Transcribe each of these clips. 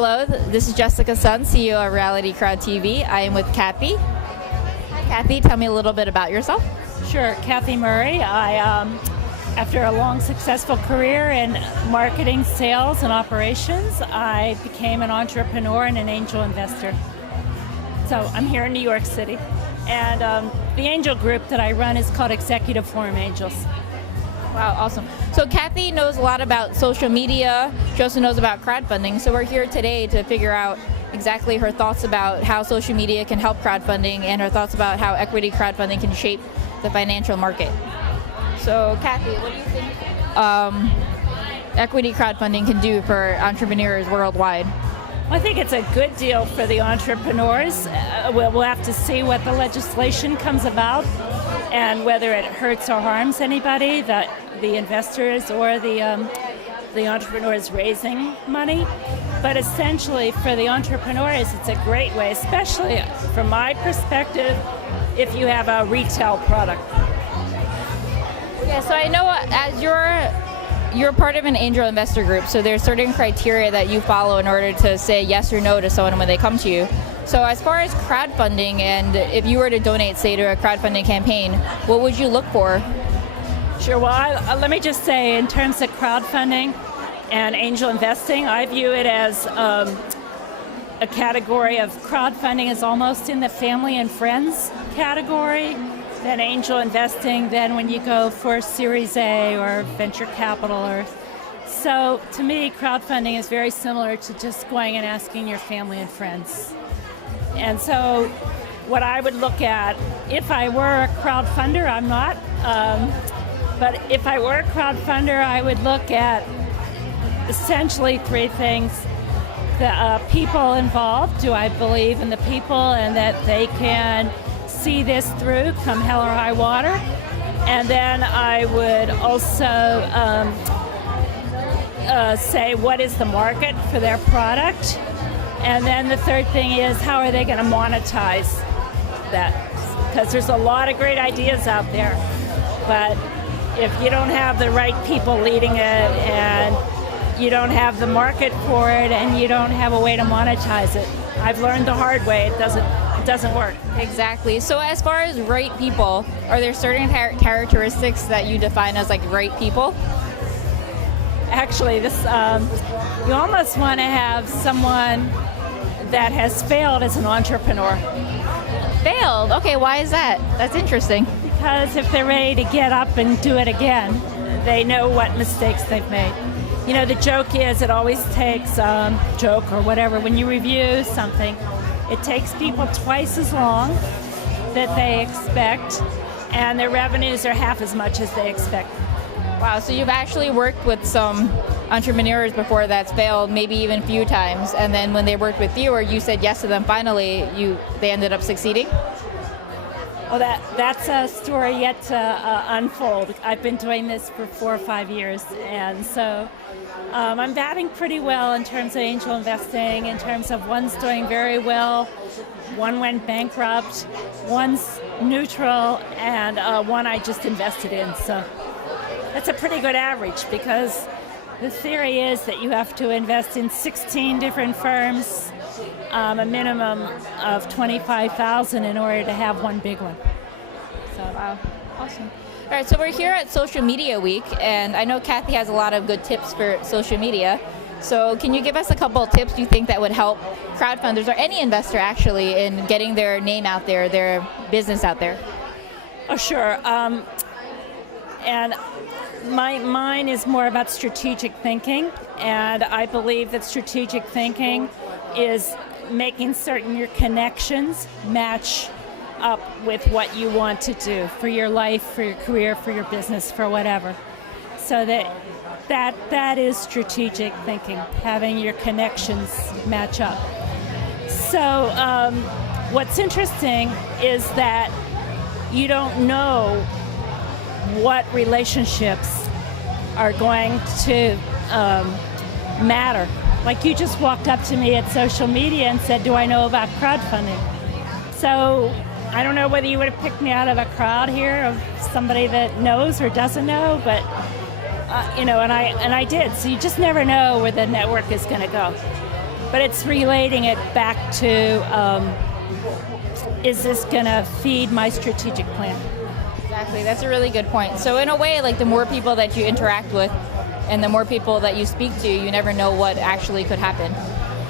Hello, this is Jessica Sun, CEO of Reality Crowd TV. I am with Kathy. Hi, Kathy. Tell me a little bit about yourself. Sure, Kathy Murray. After a long, successful career in marketing, sales, and operations, I became an entrepreneur and an angel investor. So I'm here in New York City, and the angel group that I run is called Executive Forum Angels. Wow, awesome. So Kathy knows a lot about social media. She also knows about crowdfunding. So we're here today to figure out exactly her thoughts about how social media can help crowdfunding and her thoughts about how equity crowdfunding can shape the financial market. So Kathy, what do you think equity crowdfunding can do for entrepreneurs worldwide? I think it's a good deal for the entrepreneurs. We'll have to see what the legislation comes about and whether it hurts or harms anybody, the investors or the entrepreneurs raising money. But essentially for the entrepreneurs, it's a great way, especially from my perspective, if you have a retail product. Yeah, so I know as you're part of an angel investor group, so there's certain criteria that you follow in order to say yes or no to someone when they come to you. So as far as crowdfunding, and if you were to donate, say, to a crowdfunding campaign, what would you look for? Sure, well, let me just say, in terms of crowdfunding and angel investing, I view it as a category of crowdfunding is almost in the family and friends category. Then angel investing, then when you go for Series A or venture capital. So to me, crowdfunding is very similar to just going and asking your family and friends. And so what I would look at, if I were a crowdfunder, I'm not, but if I were a crowdfunder, I would look at essentially three things. The people involved, do I believe in the people and that they can see this through come hell or high water? And then I would also say, what is the market for their product? And then the third thing is, how are they going to monetize that? Because there's a lot of great ideas out there, but if you don't have the right people leading it, and you don't have the market for it, and you don't have a way to monetize it, I've learned the hard way, it doesn't work. Exactly. So as far as right people, are there certain characteristics that you define as like right people? Actually, this you almost want to have someone that has failed as an entrepreneur. Failed? Okay, why is that? That's interesting. Because if they're ready to get up and do it again, they know what mistakes they've made. You know, the joke is it always takes, joke or whatever, when you review something, it takes people twice as long that they expect, and their revenues are half as much as they expect. Wow, so you've actually worked with some entrepreneurs before that's failed, maybe even a few times, and then when they worked with you or you said yes to them finally, they ended up succeeding? Well, that's a story yet to unfold. I've been doing this for 4 or 5 years, and so I'm batting pretty well in terms of angel investing, in terms of one's doing very well, one went bankrupt, one's neutral, and one I just invested in. So that's a pretty good average, because the theory is that you have to invest in 16 different firms, a minimum of 25,000 in order to have one big one. So, wow, awesome. All right, so we're here at Social Media Week, and I know Kathy has a lot of good tips for social media. So can you give us a couple of tips you think that would help crowdfunders or any investor actually in getting their name out there, their business out there? Oh, sure. And mine is more about strategic thinking, and I believe that strategic thinking is making certain your connections match up with what you want to do for your life, for your career, for your business, for whatever. So that is strategic thinking, having your connections match up. So what's interesting is that you don't know what relationships are going to matter. Like, you just walked up to me at social media and said, do I know about crowdfunding? So I don't know whether you would have picked me out of a crowd here of somebody that knows or doesn't know, but and I did. So you just never know where the network is going to go. but it's relating it back to, is this going to feed my strategic plan? Exactly, that's a really good point. So in a way, like the more people that you interact with and the more people that you speak to, you never know what actually could happen.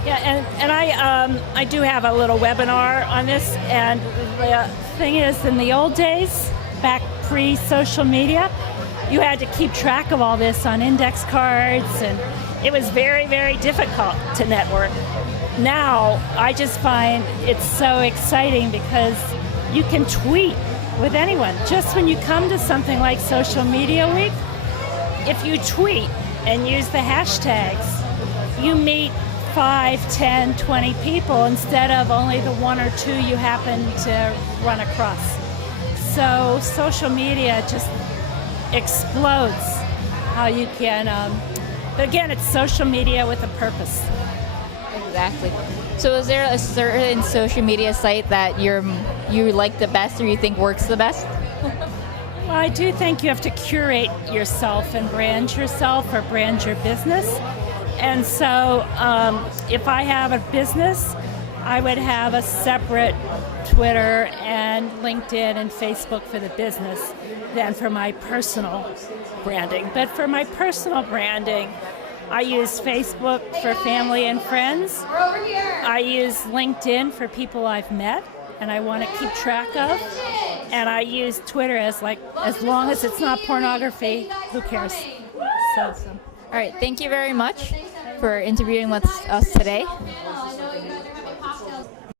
Yeah, and I do have a little webinar on this, and the thing is, in the old days, back pre-social media, you had to keep track of all this on index cards, and it was very, very difficult to network. Now, I just find it's so exciting because you can tweet with anyone. Just when you come to something like Social Media Week, if you tweet and use the hashtags, you meet 5, 10, 20 people instead of only the 1 or 2 you happen to run across. So social media just explodes how you can, but again, it's social media with a purpose. Exactly. So is there a certain social media site that you like the best or you think works the best? Well, I do think you have to curate yourself and brand yourself or brand your business. And so if I have a business, I would have a separate Twitter and LinkedIn and Facebook for the business than for my personal branding. But for my personal branding, I use Facebook for family and friends. I use LinkedIn for people I've met and I want to keep track of. And I use Twitter as long as it's not pornography, who cares? So. All right, thank you very much for interviewing with us today.